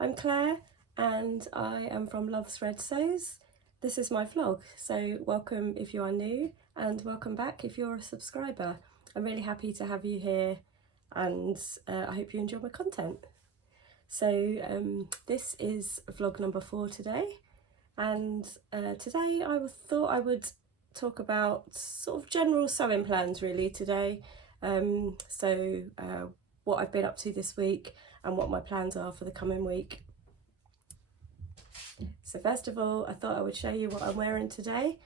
I'm Claire and I am from Love's Red Sews. This is my vlog, so welcome if you are new and welcome back if you're a subscriber. I'm really happy to have you here and I hope you enjoy my content. So this is vlog number 4 today, and today I thought I would talk about sort of general sewing plans really today. What I've been up to this week and what my plans are for the coming week. So first of all, I thought I would show you what I'm wearing today.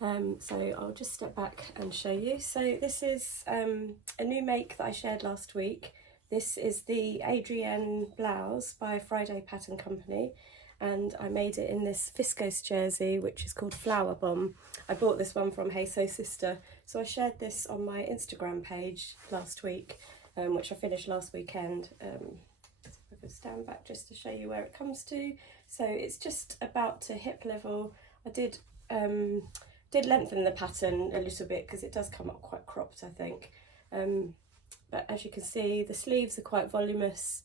So I'll just step back and show you. So this is a new make that I shared last week. This is the Adrienne blouse by Friday Pattern Company, and I made it in this viscose jersey which is called Flower Bomb. I bought this one from Hey Sew Sister, so I shared this on my Instagram page last week, which I finished last weekend. I can stand back just to show you where it comes to. So it's just about to hip level. I did lengthen the pattern a little bit because it does come up quite cropped, I think. But as you can see, the sleeves are quite voluminous,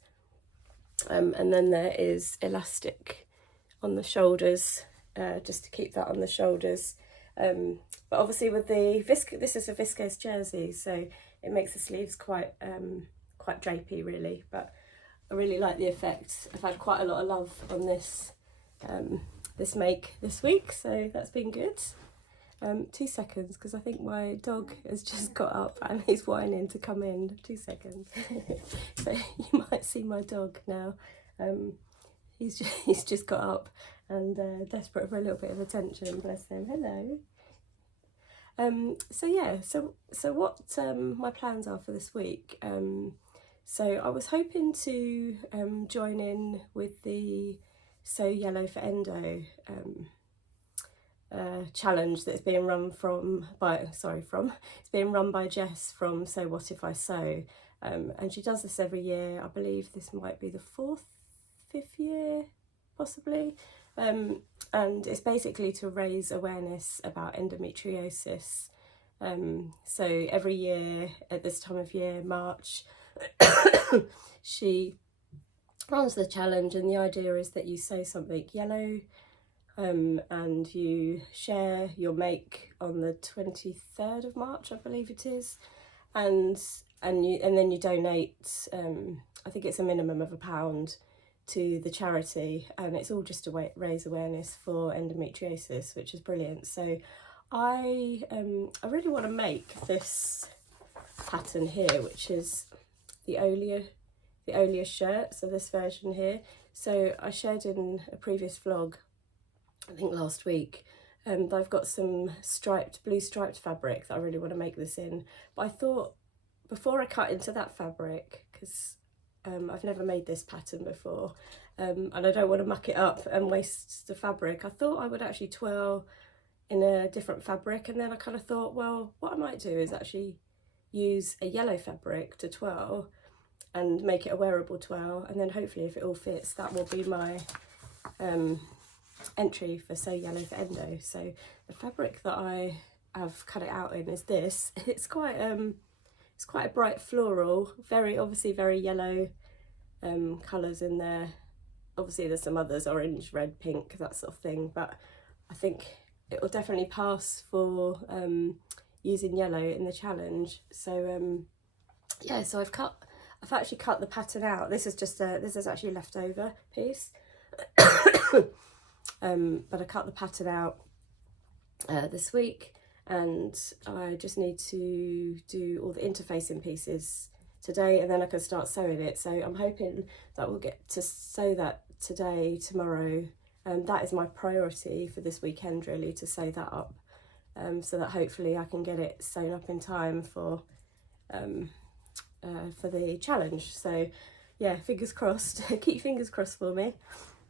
and then there is elastic on the shoulders, just to keep that on the shoulders. But obviously with the this is a viscose jersey, so it makes the sleeves quite drapey really, but I really like the effect. I've had quite a lot of love on this this make this week, so that's been good. 2 seconds, because I think my dog has just got up and he's whining to come in. 2 seconds. So you might see my dog now. He's just got up and desperate for a little bit of attention. Bless him. Hello. So yeah, so what my plans are for this week. So I was hoping to join in with the Sew Yellow for Endo challenge that's being run it's being run by Jess from So What If I Sew, and she does this every year. I believe this might be the 5th year possibly, and it's basically to raise awareness about endometriosis. So every year at this time of year, March, she runs the challenge, and the idea is that you sew something yellow, and you share your make on the 23rd of March, I believe it is, and then you donate, I think it's a minimum of £1 to the charity, and it's all just to raise awareness for endometriosis, which is brilliant. So I really want to make this pattern here, which is the Olya shirt, so this version here. So I shared in a previous vlog, I think last week, I've got some blue striped fabric that I really want to make this in. But I thought before I cut into that fabric, because I've never made this pattern before, and I don't want to muck it up and waste the fabric, I thought I would actually twirl in a different fabric. And then I kind of thought, well, what I might do is actually use a yellow fabric to twirl and make it a wearable twirl, and then hopefully if it all fits, that will be my entry for Sew Yellow for Endo. So the fabric that I have cut it out in is this. It's quite a bright floral, obviously very yellow colours in there. Obviously there's some others, orange, red, pink, that sort of thing, but I think it will definitely pass for using yellow in the challenge. So yeah, so I've actually cut the pattern out. This is actually a leftover piece. But I cut the pattern out this week, and I just need to do all the interfacing pieces today, and then I can start sewing it. So I'm hoping that we'll get to sew that today, tomorrow, and that is my priority for this weekend really, to sew that up, so that hopefully I can get it sewn up in time for the challenge. So yeah, fingers crossed. Keep fingers crossed for me.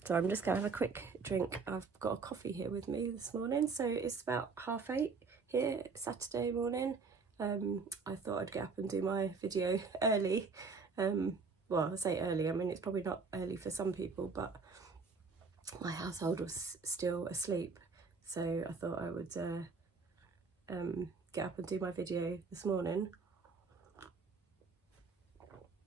So I'm just going to have a quick drink. I've got a coffee here with me this morning. So it's about 8:30 here, Saturday morning. I thought I'd get up and do my video early. Well, I say early, I mean it's probably not early for some people, but my household was still asleep. So I thought I would get up and do my video this morning,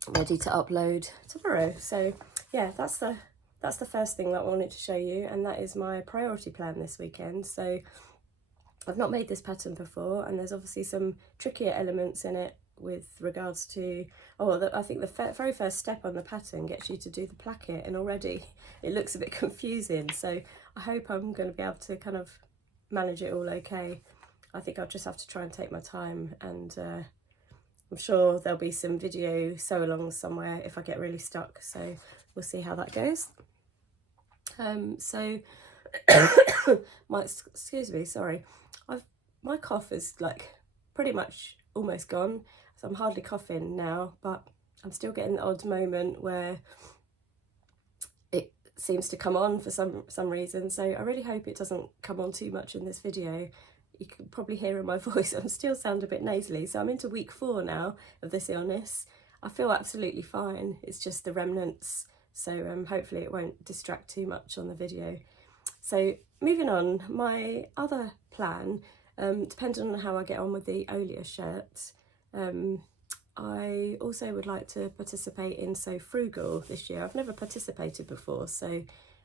ready to upload tomorrow. So yeah, that's the that's the first thing that I wanted to show you, and that is my priority plan this weekend. So I've not made this pattern before, and there's obviously some trickier elements in it with regards to, I think the very first step on the pattern gets you to do the placket, and already it looks a bit confusing. So I hope I'm going to be able to kind of manage it all okay. I think I'll just have to try and take my time, and I'm sure there'll be some video sew-alongs somewhere if I get really stuck, so we'll see how that goes. So excuse me, sorry, my cough is like pretty much almost gone, so I'm hardly coughing now, but I'm still getting the odd moment where it seems to come on for some reason. So I really hope it doesn't come on too much in this video. You can probably hear in my voice I'm still sound a bit nasally. So I'm into week 4 now of this illness. I feel absolutely fine. It's just the remnants. So hopefully it won't distract too much on the video. So moving on, my other plan, depending on how I get on with the Olya shirt, I also would like to participate in Sew Frugal this year. I've never participated before, so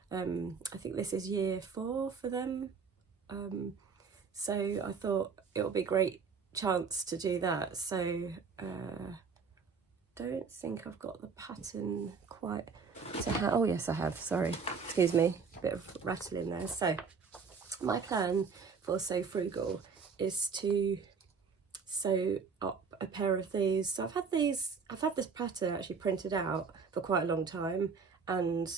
I think this is year 4 for them. So I thought it would be a great chance to do that. So don't think I've got the pattern quite to hand. Oh yes, I have, sorry, excuse me, a bit of rattling there. So my plan for Sew Frugal is to sew up a pair of these. So I've had this pattern actually printed out for quite a long time, and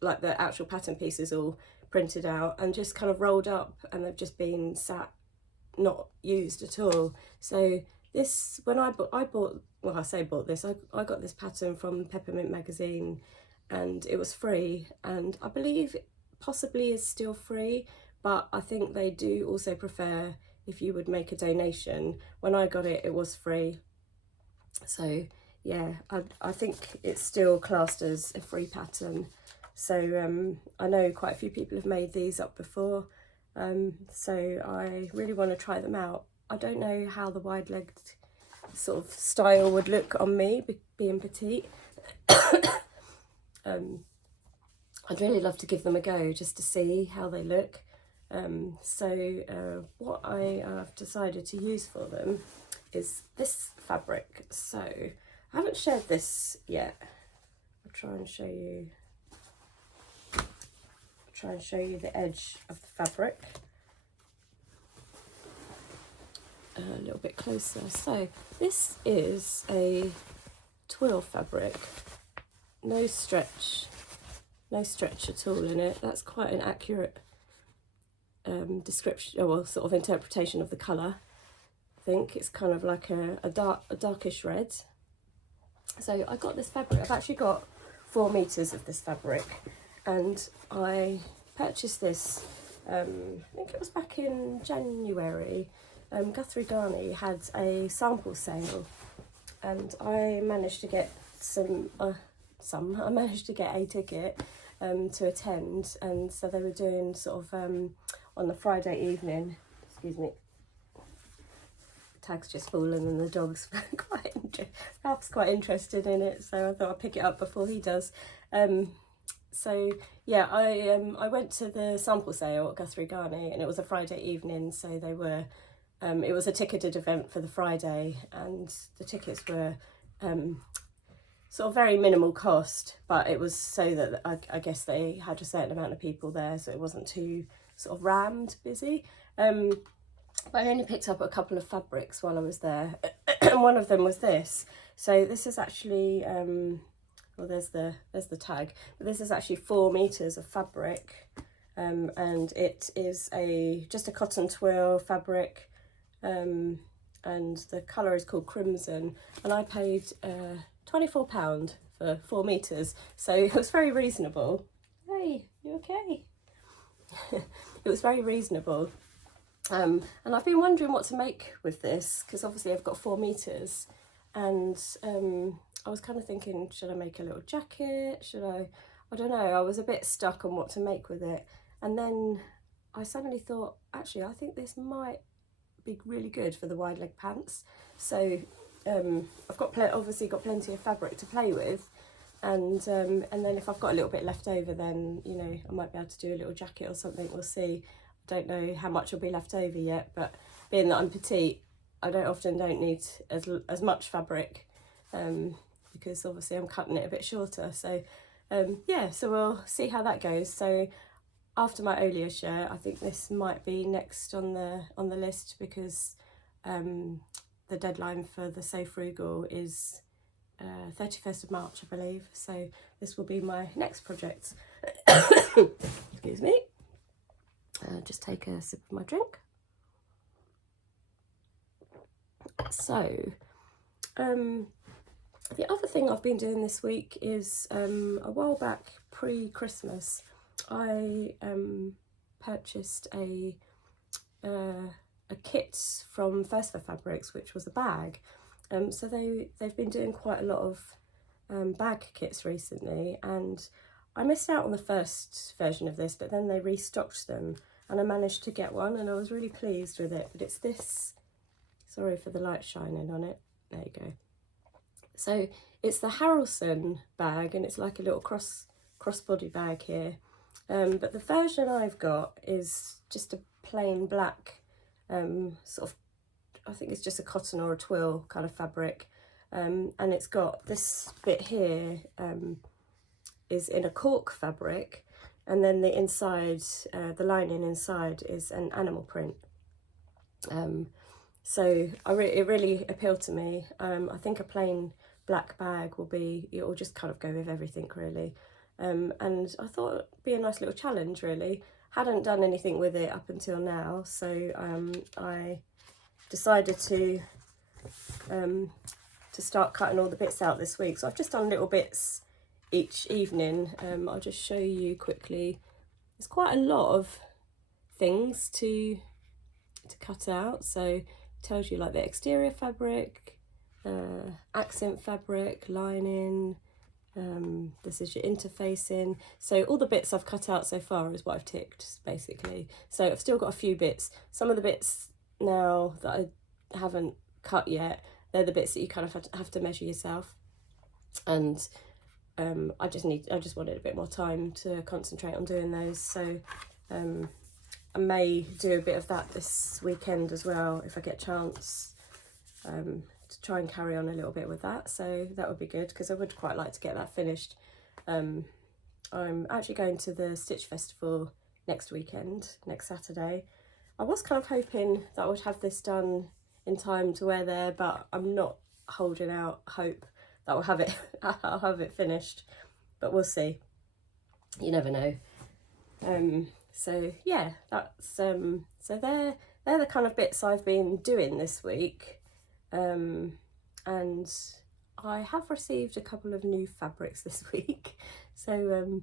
like the actual pattern piece is all printed out and just kind of rolled up, and they've just been sat not used at all. So this, when I bought this, I got this pattern from Peppermint magazine, and it was free, and I believe it possibly is still free, but I think they do also prefer if you would make a donation. When I got it, it was free. So yeah, I think it's still classed as a free pattern. So I know quite a few people have made these up before, so I really want to try them out. I don't know how the wide-legged sort of style would look on me, being petite. I'd really love to give them a go just to see how they look. So what I have decided to use for them is this fabric. So I haven't shared this yet. I'll try and show you the edge of the fabric a little bit closer. So this is a twill fabric, no stretch at all in it. That's quite an accurate description, or well, sort of interpretation of the colour. I think it's kind of like a darkish red. So I got this fabric. I've actually got 4 meters of this fabric, and I purchased this, I think it was back in January. Guthrie Ghani had a sample sale, and I managed to get I managed to get a ticket to attend, and so they were doing sort of on the Friday evening, excuse me, the tag's just fallen and the dog's perhaps quite interested in it, so I thought I'd pick it up before he does. So yeah, I went to the sample sale at Guthrie Ghani, and it was a Friday evening, so they were it was a ticketed event for the Friday, and the tickets were sort of very minimal cost, but it was so that I guess they had a certain amount of people there, so it wasn't too sort of rammed busy. But I only picked up a couple of fabrics while I was there, and one of them was this. So this is actually well, there's the tag, but this is actually 4 meters of fabric, and it is just a cotton twill fabric, and the colour is called Crimson, and I paid £24 for 4 meters, so it was very reasonable. Hey, you okay? It was very reasonable, and I've been wondering what to make with this, because obviously I've got 4 meters, and I was kind of thinking, should I make a little jacket? I don't know, I was a bit stuck on what to make with it, and then I suddenly thought, actually, I think this might be really good for the wide leg pants. So I've obviously got plenty of fabric to play with, and then if I've got a little bit left over, then, you know, I might be able to do a little jacket or something. We'll see. I don't know how much will be left over yet, but being that I'm petite, I don't need as much fabric, because obviously I'm cutting it a bit shorter. So yeah, so we'll see how that goes. So after my Olya shirt, I think this might be next on the list, because the deadline for the So Frugal is 31st of March, I believe. So this will be my next project. Excuse me. Just take a sip of my drink. So the other thing I've been doing this week is a while back, pre-Christmas, I purchased a kit from First for Fabrics, which was a bag. So they've been doing quite a lot of bag kits recently, and I missed out on the first version of this, but then they restocked them and I managed to get one, and I was really pleased with it. But it's this, sorry for the light shining on it, there you go. So it's the Haralson bag, and it's like a little crossbody bag here. But the version I've got is just a plain black, sort of, I think it's just a cotton or a twill kind of fabric. And it's got this bit here, is in a cork fabric, and then the inside, the lining inside is an animal print. So it really appealed to me. I think a plain black bag it will just kind of go with everything, really. And I thought it'd be a nice little challenge, really. Hadn't done anything with it up until now, so I decided to start cutting all the bits out this week. So I've just done little bits each evening. I'll just show you quickly. There's quite a lot of things to cut out. So it tells you like the exterior fabric, accent fabric, lining, this is your interfacing. So all the bits I've cut out so far is what I've ticked, basically. So I've still got a few bits. Some of the bits now that I haven't cut yet, they're the bits that you kind of have to measure yourself. And I just wanted a bit more time to concentrate on doing those. So I may do a bit of that this weekend as well, if I get a chance, to try and carry on a little bit with that. So that would be good, because I would quite like to get that finished. I'm actually going to the Stitch Festival next weekend, next Saturday. I was kind of hoping that I would have this done in time to wear there, but I'm not holding out hope that I'll have it finished, but we'll see. You never know. So yeah, that's so they're the kind of bits I've been doing this week. And I have received a couple of new fabrics this week. So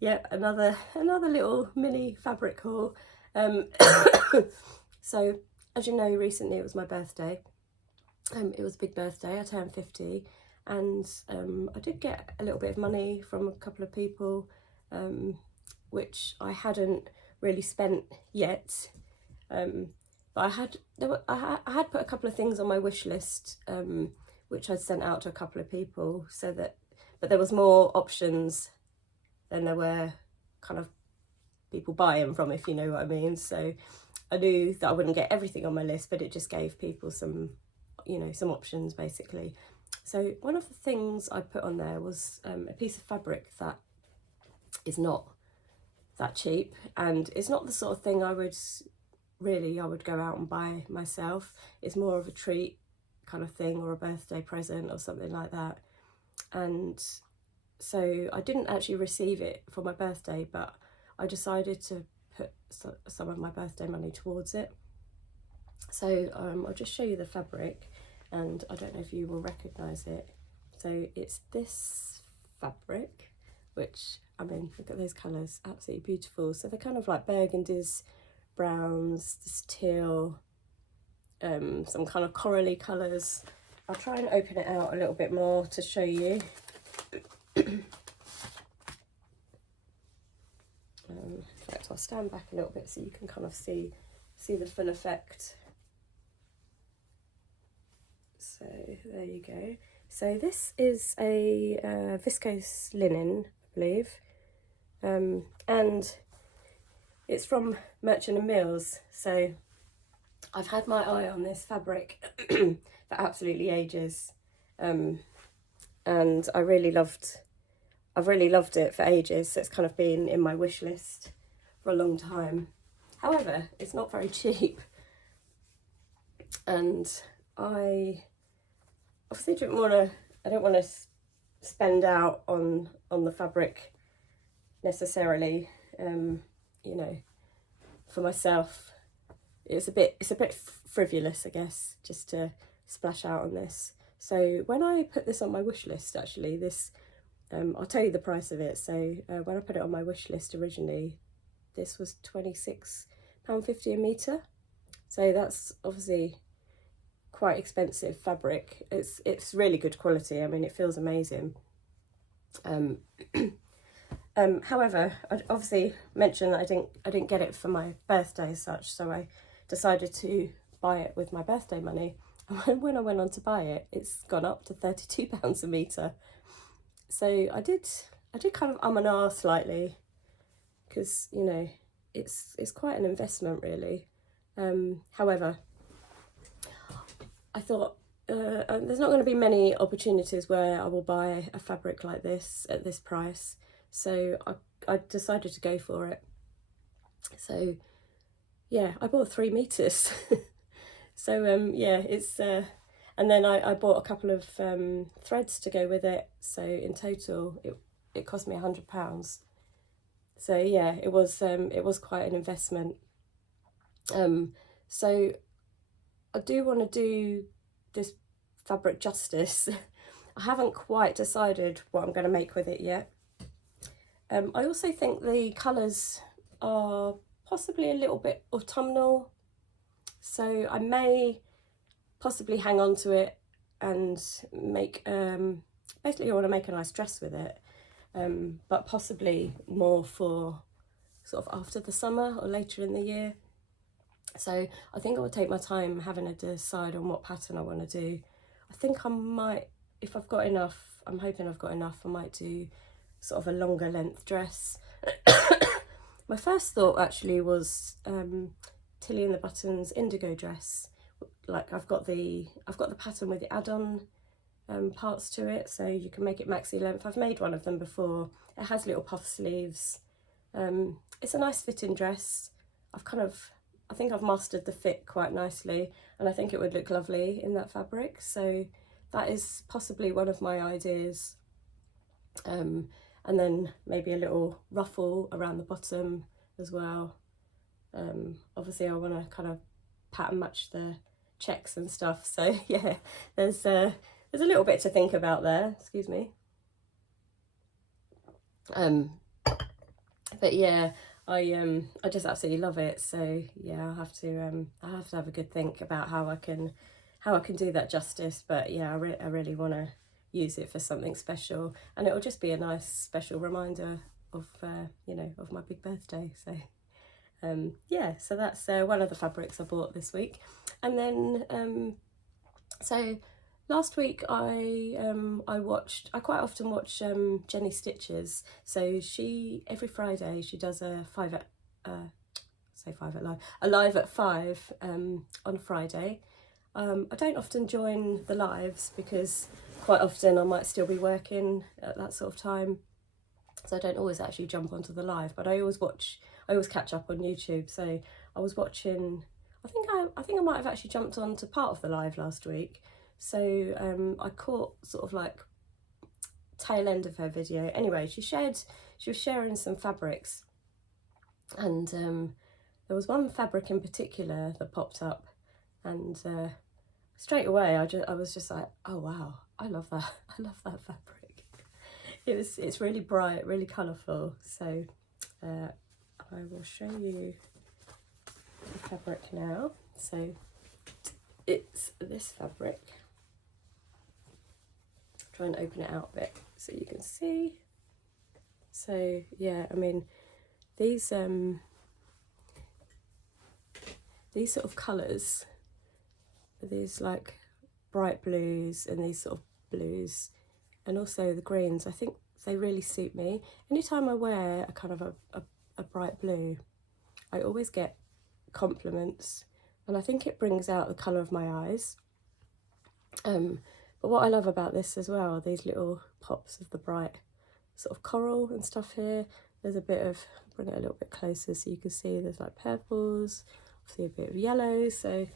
yeah, another little mini fabric haul. So as you know, recently it was my birthday. It was a big birthday. I turned 50, and I did get a little bit of money from a couple of people, which I hadn't really spent yet. But I had put a couple of things on my wish list, which I'd sent out to a couple of people, but there was more options than there were kind of people buying from, if you know what I mean. So I knew that I wouldn't get everything on my list, but it just gave people some options, basically. So one of the things I put on there was a piece of fabric that is not that cheap, and it's not the sort of thing I would go out and buy myself. It's more of a treat kind of thing, or a birthday present or something like that. And so I didn't actually receive it for my birthday, but I decided to put some of my birthday money towards it. So I'll just show you the fabric, and I don't know if you will recognise it. So it's this fabric, which, I mean, look at those colours, absolutely beautiful. So they're kind of like burgundies, browns, this teal, some kind of corally colours. I'll try and open it out a little bit more to show you. In fact, I'll stand back a little bit so you can kind of see the full effect. So there you go. So this is a viscose linen, I believe, and it's from Merchant and Mills. So I've had my eye on this fabric for absolutely ages, and I've really loved it for ages. So it's kind of been in my wish list for a long time. However, it's not very cheap, and I obviously don't want to spend out on the fabric necessarily, you know, for myself. It's a bit frivolous, I guess, just to splash out on this. So when I put this on my wish list, actually, this I'll tell you the price of it. So when I put it on my wish list originally, this was £26.50 a metre. So that's obviously quite expensive fabric. It's really good quality. I mean, it feels amazing. However, I obviously mentioned that I didn't get it for my birthday as such, so I decided to buy it with my birthday money. And when I went on to buy it, it's gone up to £32 a metre. So I did kind of and ah slightly, because, you know, it's quite an investment really. However, I thought there's not going to be many opportunities where I will buy a fabric like this at this price, so I decided to go for it. So yeah, I bought 3 meters. So yeah, it's and then I bought a couple of threads to go with it, so in total it cost me £100. So yeah, it was quite an investment. So I do want to do this fabric justice. I haven't quite decided what I'm going to make with it yet. I also think the colours are possibly a little bit autumnal, so I may possibly hang on to it and make, basically I want to make a nice dress with it, but possibly more for sort of after the summer or later in the year. So I think I will take my time having to decide on what pattern I want to do. I think I might, if I've got enough, I'm hoping I've got enough, I might do sort of a longer length dress. My first thought actually was Tilly and the Buttons indigo dress. Like I've got the pattern with the add-on parts to it, so you can make it maxi length. I've made one of them before. It has little puff sleeves. It's a nice fitting dress. I think I've mastered the fit quite nicely, and I think it would look lovely in that fabric. So that is possibly one of my ideas. And then maybe a little ruffle around the bottom as well. Obviously I want to kind of pattern match the checks and stuff. So yeah, there's a little bit to think about there. Excuse me. But yeah, I just absolutely love it. So yeah, I have to have a good think about how I can do that justice. But yeah, I really want to use it for something special, and it'll just be a nice special reminder of you know, of my big birthday. So yeah, so that's one of the fabrics I bought this week. And then so last week I quite often watch Jenny Stitches. So every Friday she does a live at 5 on Friday. I don't often join the lives because quite often I might still be working at that sort of time, so I don't always actually jump onto the live, but I always catch up on YouTube. So I was watching, I think I might have actually jumped onto part of the live last week. So I caught sort of like tail end of her video. Anyway, she was sharing some fabrics, and there was one fabric in particular that popped up, and straight away I was just like, oh wow, I love that. I love that fabric. It's really bright, really colourful. So I will show you the fabric now. So it's this fabric. Try and open it out a bit so you can see. So yeah, I mean, these sort of colours, these like bright blues and these sort of blues and also the greens. I think they really suit me. Anytime I wear a kind of a bright blue, I always get compliments, and I think it brings out the colour of my eyes. But what I love about this as well are these little pops of the bright sort of coral and stuff here. There's a bit of, bring it a little bit closer so you can see there's like purples, obviously a bit of yellow, so,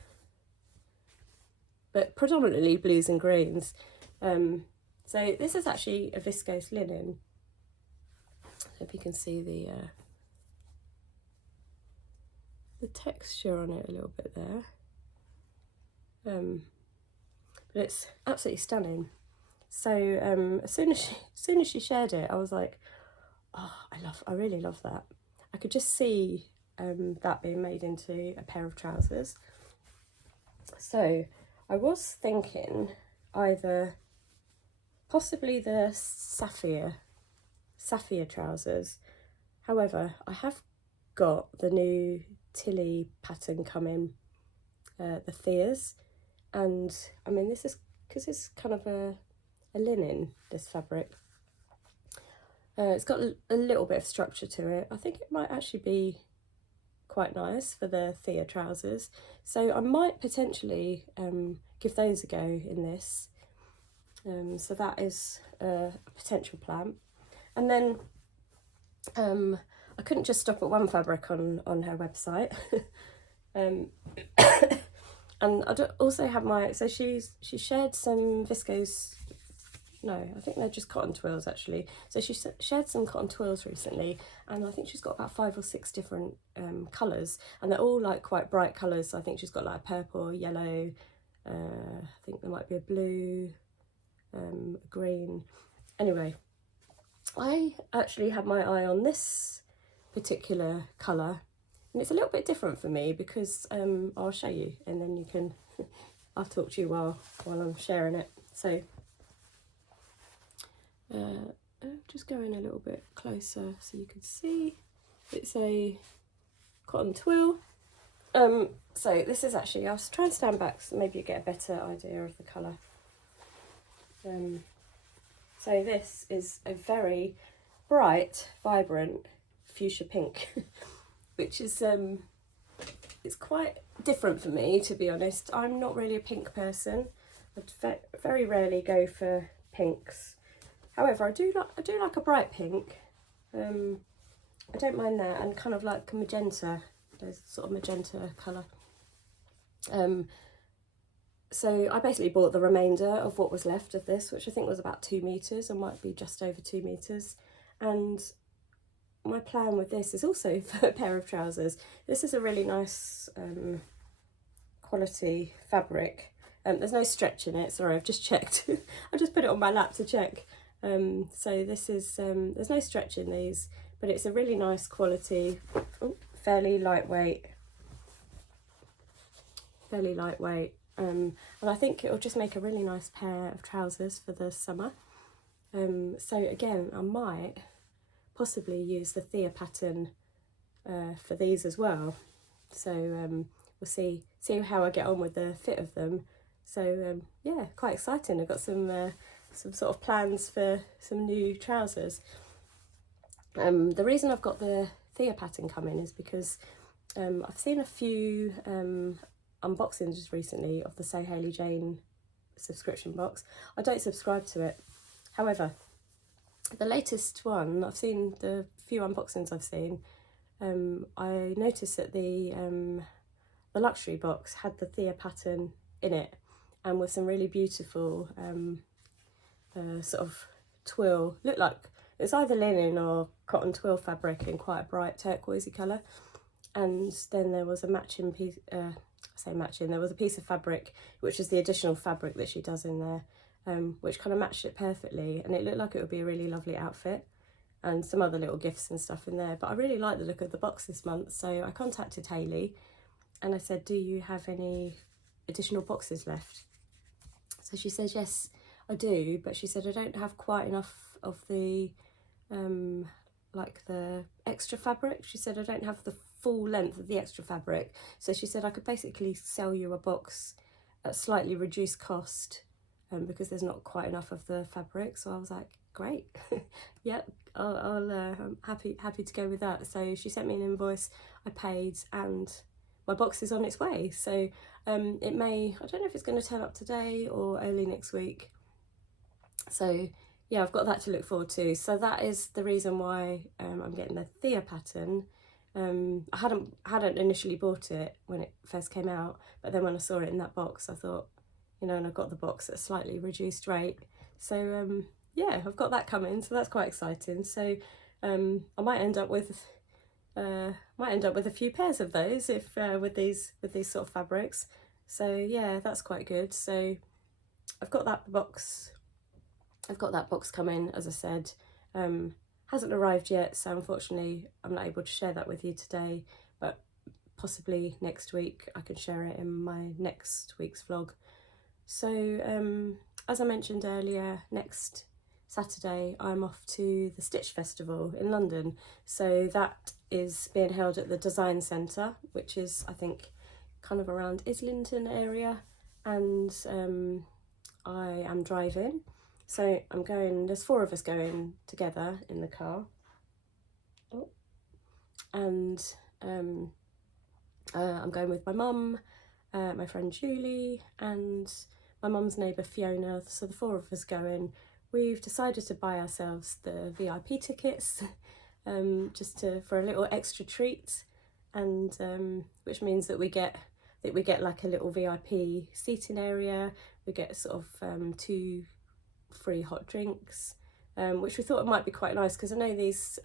but predominantly blues and greens. So this is actually a viscose linen. If you can see the texture on it a little bit there. But it's absolutely stunning. So as soon as she shared it, I was like, oh, I really love that. I could just see that being made into a pair of trousers. So I was thinking either possibly the sapphire trousers. However, I have got the new Tilly pattern coming, the Theas, and I mean this is because it's kind of a linen, this fabric. It's got a little bit of structure to it. I think it might actually be quite nice for the Thea trousers, so I might potentially give those a go in this. So that is a potential plan. And then I couldn't just stop at one fabric on her website. And I also have so she shared some viscose, no, I think they're just cotton twills actually. So she shared some cotton twills recently, and I think she's got about 5 or 6 different colours, and they're all like quite bright colours. So I think she's got like purple, yellow, I think there might be a blue, green. Anyway, I actually had my eye on this particular colour, and it's a little bit different for me because I'll show you, and then you can I'll talk to you while I'm sharing it. So just going a little bit closer so you can see. It's a cotton twill. So this is actually, I'll try and stand back so maybe you get a better idea of the colour. So this is a very bright, vibrant fuchsia pink, which is it's quite different for me, to be honest. I'm not really a pink person. I very rarely go for pinks. However, I do like a bright pink. I don't mind that, and kind of like magenta. There's sort of magenta colour. So I basically bought the remainder of what was left of this, which I think was about 2 meters, or might be just over 2 meters. And my plan with this is also for a pair of trousers. This is a really nice quality fabric. There's no stretch in it. Sorry, I've just checked. I just put it on my lap to check. So this is there's no stretch in these, but it's a really nice quality, fairly lightweight. And I think it'll just make a really nice pair of trousers for the summer. So again, I might possibly use the Thea pattern for these as well. So we'll see how I get on with the fit of them. So yeah, quite exciting. I've got some sort of plans for some new trousers. The reason I've got the Thea pattern coming is because I've seen a few unboxings recently of the Say Hayley Jane subscription box. I don't subscribe to it. However, the latest one, I've seen the few unboxings I've seen, I noticed that the luxury box had the Thea pattern in it, and with some really beautiful sort of twill, looked like it's either linen or cotton twill fabric in quite a bright turquoisey colour. And then there was a matching piece, there was a piece of fabric which is the additional fabric that she does in there, which kind of matched it perfectly, and it looked like it would be a really lovely outfit, and some other little gifts and stuff in there. But I really like the look of the box this month, so I contacted Hayley and I said, do you have any additional boxes left? So she says, yes, I do, but she said I don't have quite enough of the like the extra fabric. She said I don't have the full length of the extra fabric, so she said I could basically sell you a box at slightly reduced cost because there's not quite enough of the fabric. So I was like, great, yep, I'm happy to go with that. So she sent me an invoice, I paid, and my box is on its way. So it may, I don't know if it's going to turn up today or early next week. So yeah, I've got that to look forward to. So that is the reason why I'm getting the Thea pattern. I hadn't initially bought it when it first came out, but then when I saw it in that box, I thought, you know, and I got the box at a slightly reduced rate. So yeah, I've got that coming, so that's quite exciting. So I might end up with a few pairs of those if with these sort of fabrics. So yeah, that's quite good. So I've got that box coming, as I said. Hasn't arrived yet, so unfortunately I'm not able to share that with you today, but possibly next week I can share it in my next week's vlog. So as I mentioned earlier, next Saturday I'm off to the Stitch Festival in London. So that is being held at the Design Centre, which is, I think, kind of around Islington area, and I am driving. So I'm going, there's 4 of us going together in the car. Oh. And I'm going with my mum, my friend Julie, and my mum's neighbour Fiona. So the 4 of us going. We've decided to buy ourselves the VIP tickets just for a little extra treat, and which means that we get like a little VIP seating area. We get sort of 2 free hot drinks, which we thought it might be quite nice, because I know these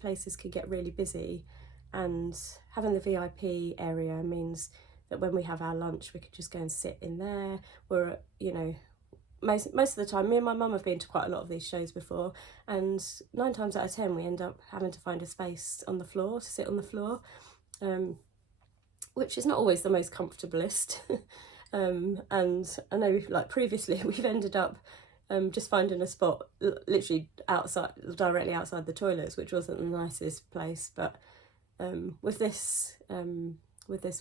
places can get really busy, and having the VIP area means that when we have our lunch we could just go and sit in there. We're, you know, most of the time, me and my mum have been to quite a lot of these shows before, and 9 times out of 10 we end up having to find a space on the floor to sit on the floor, which is not always the most comfortablest. And I know, like, previously we've ended up just finding a spot literally directly outside the toilets, which wasn't the nicest place. But with this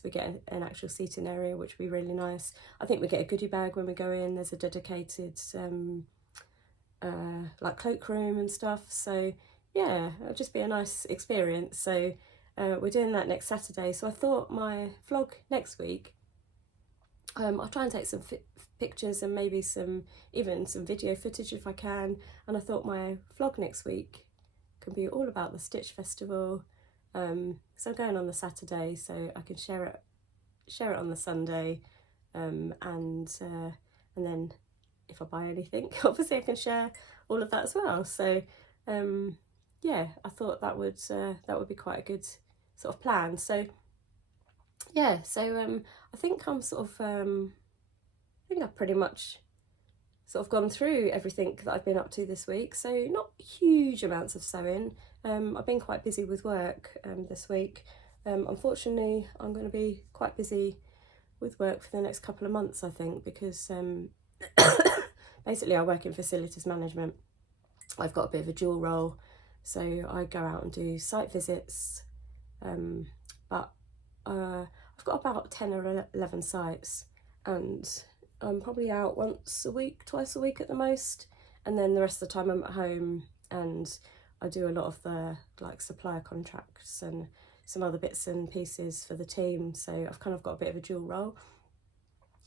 we get an actual seating area, which would be really nice. I think we get a goodie bag when we go in. There's a dedicated like cloakroom and stuff. So yeah, it'll just be a nice experience. So we're doing that next Saturday. So I thought my vlog next week, I'll try and take some pictures and maybe even some video footage if I can. And I thought my vlog next week can be all about the Stitch Festival. So I'm going on the Saturday, so I can share it on the Sunday, and then if I buy anything, obviously I can share all of that as well. So yeah, I thought that would be quite a good sort of plan. So yeah, so I think I'm sort of I think I've pretty much sort of gone through everything that I've been up to this week. So not huge amounts of sewing. I've been quite busy with work this week. Unfortunately, I'm going to be quite busy with work for the next couple of months, I think, because basically I work in facilities management. I've got a bit of a dual role, so I go out and do site visits, but I've got about 10 or 11 sites, and I'm probably out once a week, twice a week at the most, and then the rest of the time I'm at home, and I do a lot of the like supplier contracts and some other bits and pieces for the team. So I've kind of got a bit of a dual role.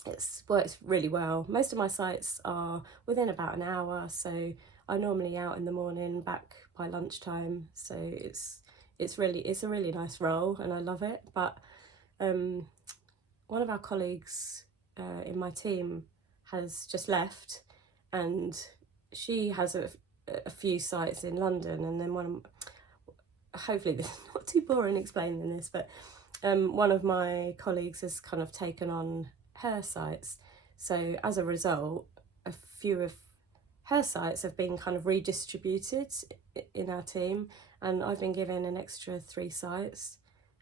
It's works really well. Most of my sites are within about an hour, so I'm normally out in the morning, back by lunchtime. So it's a really nice role, and I love it. But one of our colleagues in my team has just left, and she has a few sites in London, and then hopefully this is not too boring explaining this, but one of my colleagues has kind of taken on her sites. So as a result, a few of her sites have been kind of redistributed in our team, and I've been given an extra 3 sites,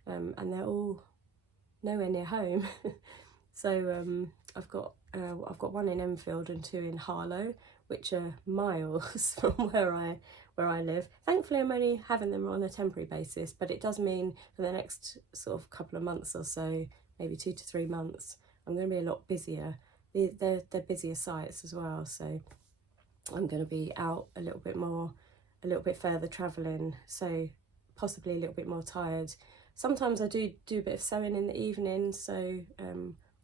and they're all nowhere near home. So I've got 1 in Enfield and 2 in Harlow, which are miles from where I live. Thankfully, I'm only having them on a temporary basis, but it does mean for the next sort of couple of months or so, maybe 2 to 3 months, I'm going to be a lot busier, they're busier sites as well, so I'm going to be out a little bit more, a little bit further travelling, so possibly a little bit more tired. Sometimes I do a bit of sewing in the evening, so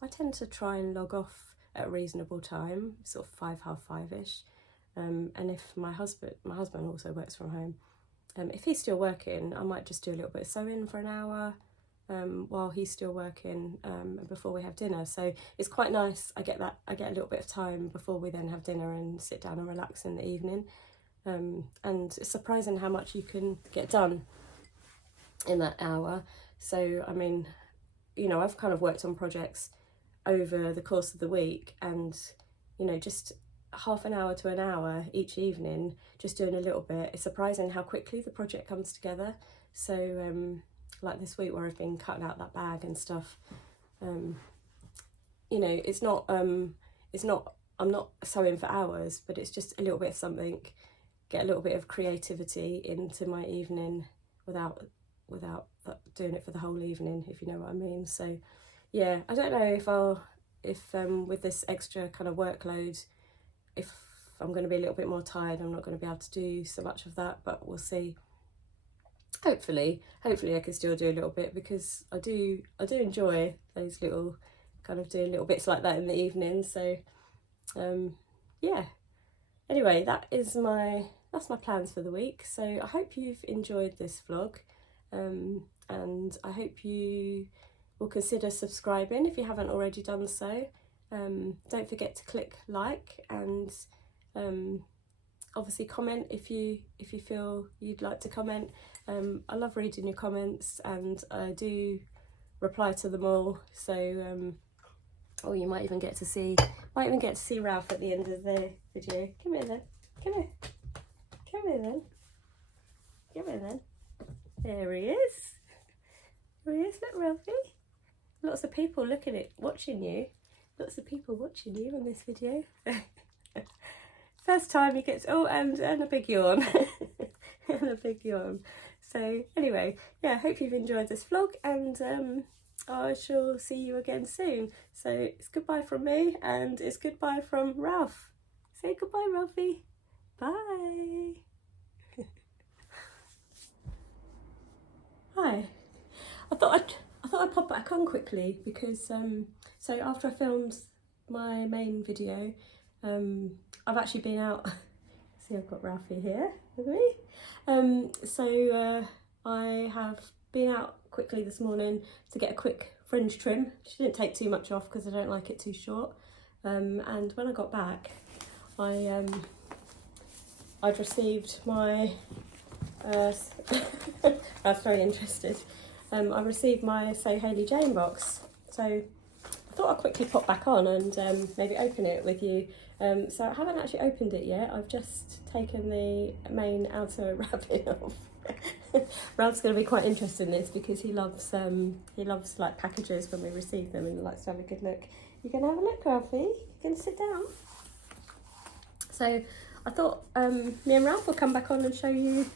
I tend to try and log off at a reasonable time, sort of 5, half 5ish. And if my husband also works from home, if he's still working, I might just do a little bit of sewing for an hour while he's still working, before we have dinner. So it's quite nice. I get a little bit of time before we then have dinner and sit down and relax in the evening. And it's surprising how much you can get done in that hour. So I mean, you know, I've kind of worked on projects over the course of the week, and you know, just half an hour to an hour each evening, just doing a little bit. It's surprising how quickly the project comes together. So like this week where I've been cutting out that bag and stuff, you know, it's not I'm not sewing for hours, but it's just a little bit of something, get a little bit of creativity into my evening without doing it for the whole evening, if you know what I mean. So yeah, I don't know if with this extra kind of workload, if I'm going to be a little bit more tired, I'm not going to be able to do so much of that, but we'll see. Hopefully I can still do a little bit, because I do enjoy those little kind of doing little bits like that in the evening. So yeah, anyway, that's my plans for the week. So I hope you've enjoyed this vlog, and I hope you will consider subscribing if you haven't already done so. Don't forget to click like, and obviously comment if you feel you'd like to comment. I love reading your comments, and I do reply to them all. So or you might even get to see Ralph at the end of the video. Come here then. Come here then. Come here then. There he is. There he is. Look, Ralphie. Lots of people watching you. Lots of people watching you on this video. First time he gets, and a big yawn. And a big yawn. So anyway, yeah, hope you've enjoyed this vlog, and I shall see you again soon. So it's goodbye from me, and it's goodbye from Ralph. Say goodbye, Ralphie. Bye. Hi. I thought I'd pop back on quickly, because so after I filmed my main video, I've actually been out. See, I've got Ralphie here with me. So I have been out quickly this morning to get a quick fringe trim. She didn't take too much off because I don't like it too short. And when I got back, I'd received my I was very interested. I received my Hayley Jane box, so I thought I'd quickly pop back on and maybe open it with you. So I haven't actually opened it yet. I've just taken the main outer wrapping off. Ralph's going to be quite interested in this, because he loves like packages when we receive them, and likes to have a good look. You can have a look, Ralphie. You can sit down. So I thought me and Ralph will come back on and show you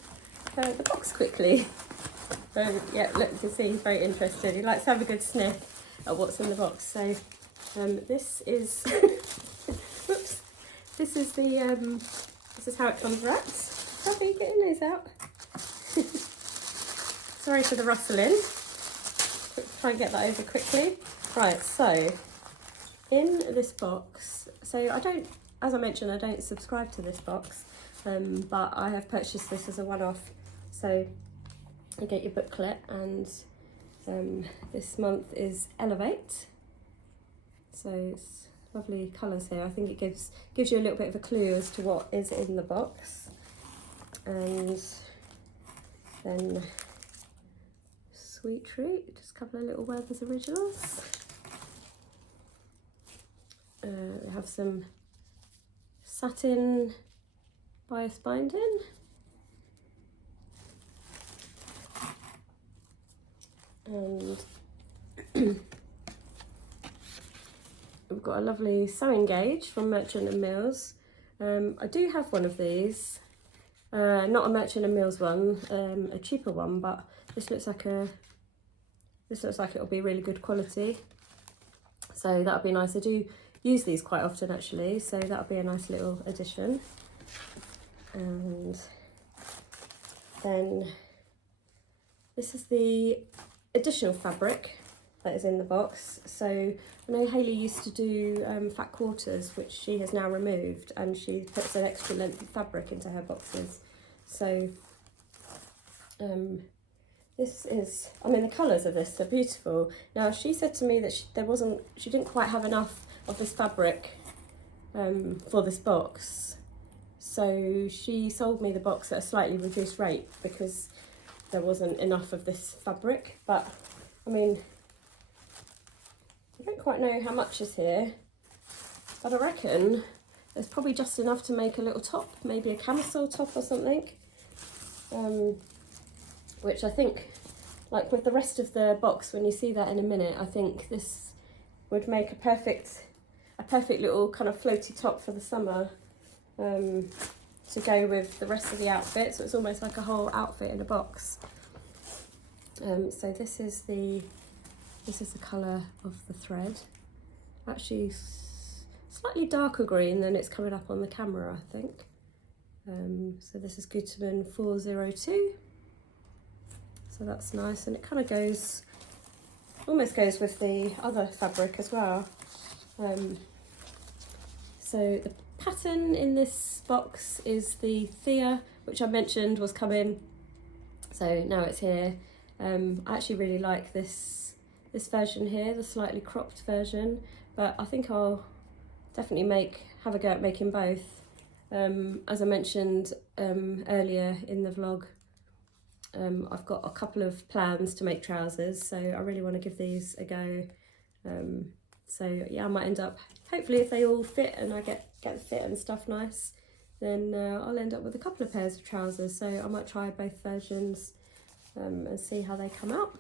the box quickly. So yeah, look, you can see he's very interested. He likes to have a good sniff at what's in the box. So this is whoops, this is how it comes wrapped. Ralphie, get your nose out. Sorry for the rustling. Try and get that over quickly. Right, so in this box, so as I mentioned, I don't subscribe to this box, but I have purchased this as a one-off. So you get your booklet, and this month is Elevate. So it's lovely colours here. I think it gives you a little bit of a clue as to what is in the box. And then Sweet Treat, just a couple of little Werther's Originals. We have some satin bias binding. And we've got a lovely sewing gauge from Merchant & Mills. I do have one of these, not a Merchant & Mills one, a cheaper one, but this looks like it'll be really good quality. So that'll be nice. I do use these quite often actually, so that'll be a nice little addition. And then this is the additional fabric that is in the box. So I know Hayley used to do fat quarters, which she has now removed, and she puts an extra length of fabric into her boxes. So this is, I mean, the colours of this are beautiful. Now she said to me that she didn't quite have enough of this fabric for this box, so she sold me the box at a slightly reduced rate because there wasn't enough of this fabric. But I mean, I don't quite know how much is here, but I reckon there's probably just enough to make a little top, maybe a camisole top or something, which I think, like with the rest of the box, when you see that in a minute, I think this would make a perfect little kind of floaty top for the summer, to go with the rest of the outfit. So it's almost like a whole outfit in a box. So this is the colour of the thread. Actually slightly darker green than it's coming up on the camera, I think. So this is Guthrie 402. So that's nice, and it kind of goes, almost goes with the other fabric as well. So the pattern in this box is the Thea, which I mentioned was coming. So now it's here. I actually really like this version here, the slightly cropped version, but I think I'll definitely have a go at making both. As I mentioned earlier in the vlog, I've got a couple of plans to make trousers, so I really want to give these a go. So yeah, I might end up, hopefully if they all fit and I get the fit and stuff nice, then I'll end up with a couple of pairs of trousers. So I might try both versions and see how they come out.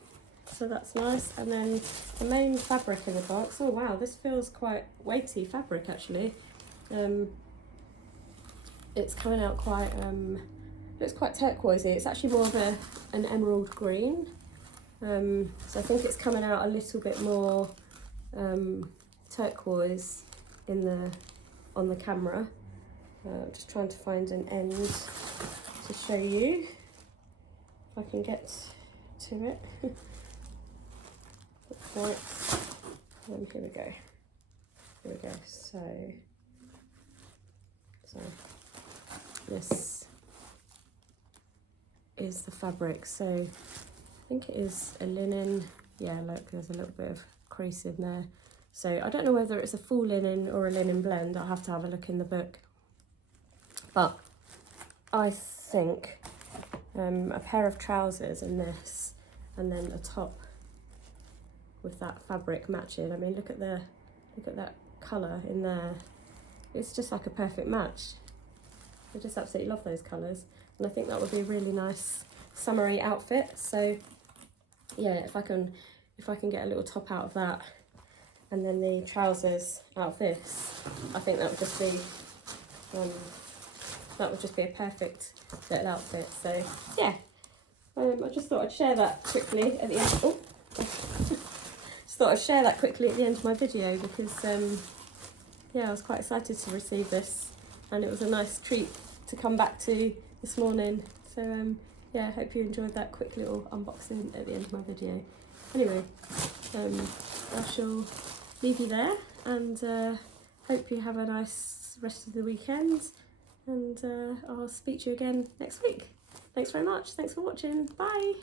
So that's nice. And then the main fabric in the box, oh wow, this feels quite weighty fabric actually. It's coming out quite, it's quite turquoisey. It's actually more of an emerald green. So I think it's coming out a little bit more turquoise on the camera. Just trying to find an end to show you, if I can get to it. Right. Here we go. Here we go. So this is the fabric. So I think it is a linen. Yeah, look, there's a little bit of crease in there. So I don't know whether it's a full linen or a linen blend. I'll have to have a look in the book. But I think a pair of trousers in this, and then a top with that fabric matching. I mean, look at that colour in there. It's just like a perfect match. I just absolutely love those colours, and I think that would be a really nice summery outfit. So yeah, if I can get a little top out of that, and then the trousers out of this, I think that would just be a perfect little outfit. So yeah, I just thought I'd share that quickly at the end. Oh, just thought I'd share that quickly at the end of my video because yeah, I was quite excited to receive this, and it was a nice treat to come back to this morning. So yeah, I hope you enjoyed that quick little unboxing at the end of my video. Anyway, I shall leave you there, and hope you have a nice rest of the weekend, and I'll speak to you again next week. Thanks very much. Thanks for watching. Bye.